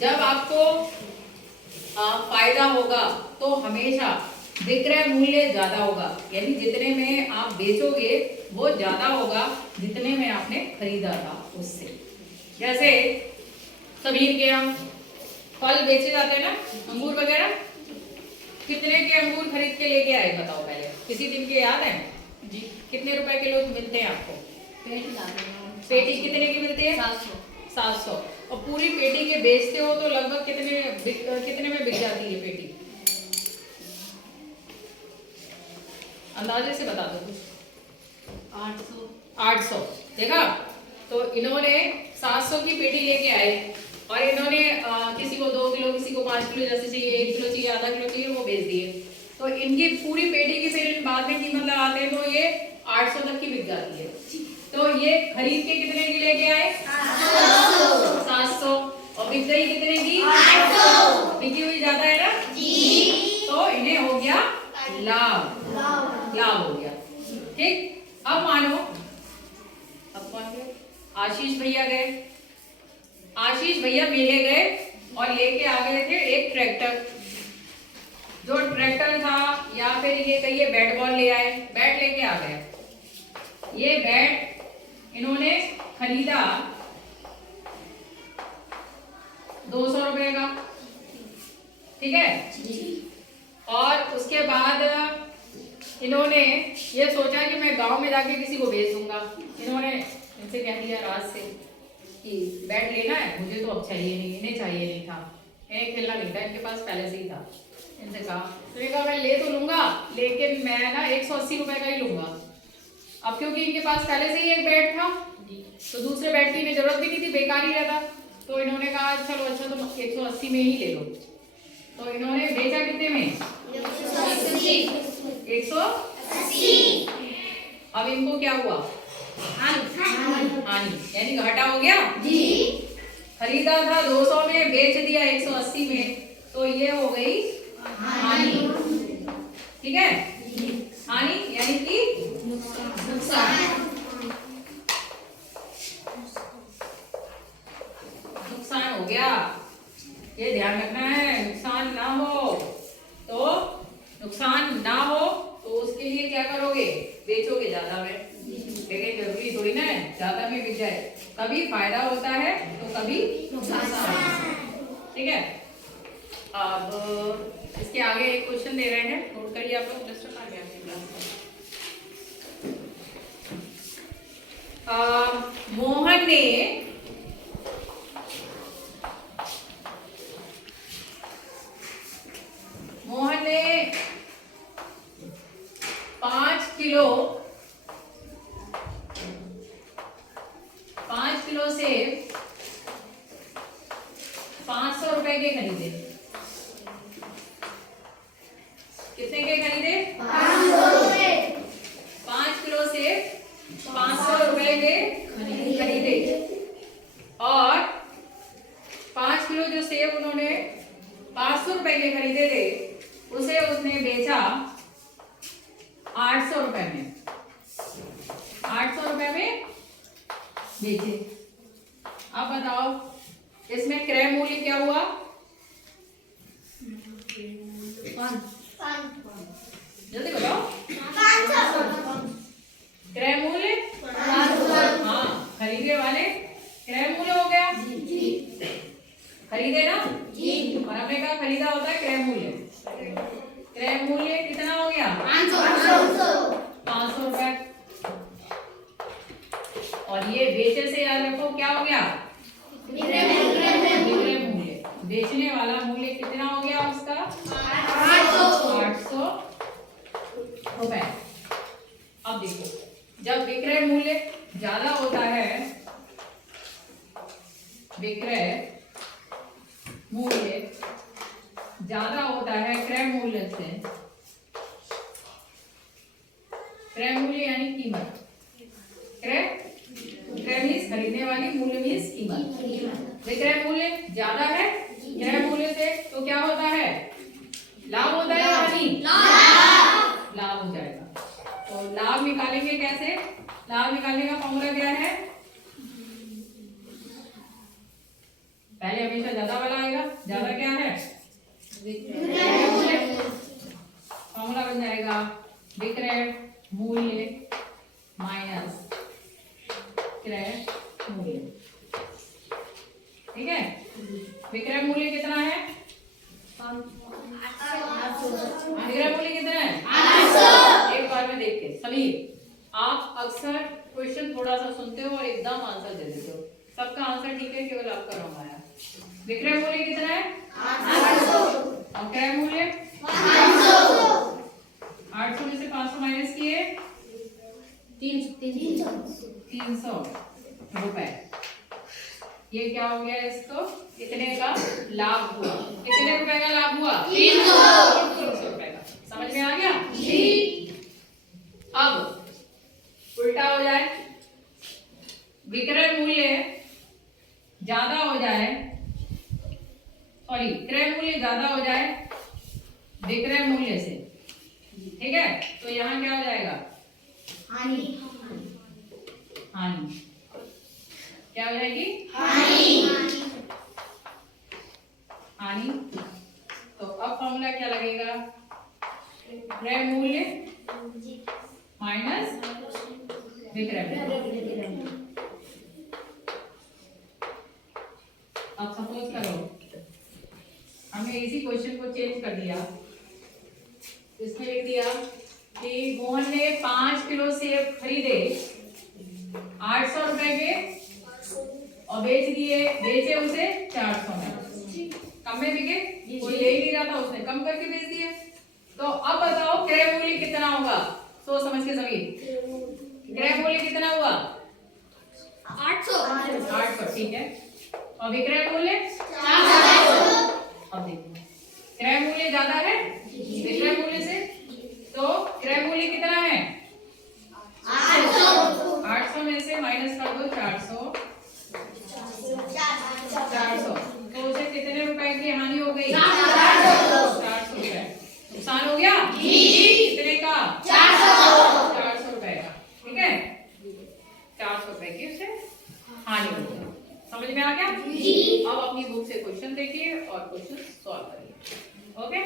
जब आपको फायदा होगा तो हमेशा विक्रय मूल्य ज्यादा होगा, यानी जितने में आप बेचोगे वो ज्यादा होगा जितने में आपने खरीदा था उससे। जैसे सभी के यहाँ फल बेचे जाते हैं ना, अंगूर वगैरह, कितने के अंगूर खरीद के लेके आए बताओ पहले, किसी दिन के याद है जी? कितने रुपए किलो मिलते हैं आपको? पेटी कितने की मिलती है? 700। और पूरी पेटी के बेचते हो तो लगभग कितने में बिक जाती है पेटी? अंदाजे से बता दो कुछ। 800। देखा, तो इन्होंने 700 की पेटी लेके आए और इन्होंने किसी को 2 किलो, किसी को 5 किलो जैसे चाहिए, 1 किलो चाहिए, आधा किलो चाहिए, वो बेच दिए। तो इनकी पूरी पेटी की फिर बाद में कीमत लगाते हैं तो ये 800 तक की बिक जाती है। तो ये खरीद के कितने की लेके आए? 700। और बिक गई कितने की? 800। बिकी हुई ज्यादा है ना जी, तो इन्हें हो गया लाभ, लाभ हो गया। ठीक, अब मानो अब कौन गए? आशीष भैया गए। आशीष भैया मेले गए और लेके आ गए थे एक ट्रैक्टर। जो ट्रैक्टर था, या फिर ये कहिए बैट बॉल ले आए, बैट लेके आ गए। ये बैट इन्होंने खरीदा 200 रुपए का, ठीक है जी। और उसके बाद इन्होंने ये सोचा कि मैं गांव में जाके किसी को बेच दूंगा। इन्होंने इनसे कह दिया रात से कि बैट लेना है, मुझे तो अब चाहिए नहीं, इन्हें चाहिए नहीं था, इन्हें खेलना नहीं था, इनके पास पहले से ही था। इनसे कहा, तो कहा मैं ले तो लूंगा लेकिन मैं ना 180 रुपए का ही लूंगा। अब क्योंकि इनके पास पहले से ही एक बैट था तो दूसरे बैट की इन्हें जरूरत भी नहीं थी, बेकार ही रहता। तो इन्होंने कहा चलो अच्छा तुम 180 में ही ले लो। तो इन्होंने बेचा कितने में? 180। अब इनको क्या हुआ? हानि, यानी घाटा हो गया जी। खरीदा था 200 में, बेच दिया 180 में, तो ये हो गई हानि। ठीक है, हानि यानी कि नुकसान। नुकसान हो गया, ये ध्यान रखना है, नुकसान ना हो। तो नुकसान ना हो तो उसके लिए क्या करोगे? बेचोगे ज्यादा में, लेकिन जरूरी थोड़ी ना है ज्यादा में बिक जाए। कभी फायदा होता है तो कभी नुकसान। ठीक है, अब इसके आगे एक क्वेश्चन दे रहे हैं, नोट करिए आप लोग। जस्ट आ गया आपकी क्लास में। मोहन ने 5 किलो सेब 500 रुपए के खरीदे। कितने के खरीदे? 500 रुपए। 5 किलो सेब 500 रुपए के खरीदे और 5 किलो जो सेब उन्होंने 500 रुपए के खरीदे थे उसे उसने बेचा 800 रुपए में। 800 रुपए में बेचे। अब बताओ इसमें क्रय मूल्य क्या हुआ? जल्दी बताओ। क्रय मूल्य, हाँ खरीदे वाले क्रय मूल्य हो गया खरीदे ना जी। और हमने कहा खरीदा होता है क्रय मूल्य। क्रय मूल्य कितना हो गया? 500 रुपए। और ये बेचे से याद रखो क्या हो गया? विक्रय मूल्य। बेचने वाला मूल्य कितना हो गया उसका? 800 रुपए। अब देखो, जब विक्रय मूल्य ज्यादा होता है, विक्रय मूल्य ज्यादा होता है क्रय मूल्य से। क्रय मूल्य यानी कीमत। क्रय मीन्स खरीदने वाली, मूल्य मीन्स कीमत। विक्रय मूल्य ज्यादा है क्रय मूल्य से तो क्या होता है? लाभ होता है या हानि? लाभ हो जाएगा। तो लाभ निकालेंगे कैसे? लाभ निकालने का फॉर्मूला क्या है? पहले हमेशा ज्यादा वाला आएगा। ज्यादा क्या है? फॉर्मूला बन जाएगा विक्रय मूल्य माइनस क्रय मूल्य। ठीक है, विक्रय मूल्य कितना है? विक्रय मूल्य कितना है? 800। एक बार में देख के सभी आप अक्सर क्वेश्चन थोड़ा सा सुनते हो और एकदम आंसर दे देते हो। सबका आंसर ठीक है, केवल आपका रॉन्ग आया। विक्रय मूल्य कितना है? 800। और क्रय मूल्य 500। 800 में से 500 माइनस किए 300 रुपए। ये क्या हो गया? इसको कितने का लाभ हुआ? कितने रुपए का लाभ हुआ? 300 रुपए का। समझ में आ गया जी? अब उल्टा हो जाए, विक्रय मूल्य ज्यादा हो जाए, सॉरी क्रय मूल्य ज्यादा हो जाए विक्रय मूल्य से। ठीक है, तो यहाँ क्या हो जाएगा? हानि। हानि क्या हो जाएगी? हानि। हानि। तो अब फॉर्मूला क्या लगेगा? क्रय मूल्य माइनस विक्रय मूल्य। अब सपोज करो हमने इसी क्वेश्चन को चेंज कर दिया। इसमें लिख दिया कि मोहन ने 5 किलो सेब खरीदे 800 रुपए के और बेचे उसे 400 में। कम में बिके, कोई ले ही नहीं रहा था, उसने कम करके बेच दिए। तो अब बताओ क्रय मूल्य कितना होगा? सोच समझ के सभी, क्रय मूल्य कितना हुआ? 800। ठीक है, और विक्रय मूल्य 400। अब देखो क्रय मूल्य ज्यादा है विक्रय मूल्य से, तो क्रय मूल्य कितना है? 800। 800 में से माइनस कर दो 400। तो उसे कितने रुपए की हानि हो गई? 400 रुपए। नुकसान हो गया कितने का? 400 रुपए का। ठीक है, 400 रुपए की उसे हानि हो गई। समझ में आ गया? अब अपनी बुक से क्वेश्चन देखिए और क्वेश्चन सॉल्व करिए। ओके।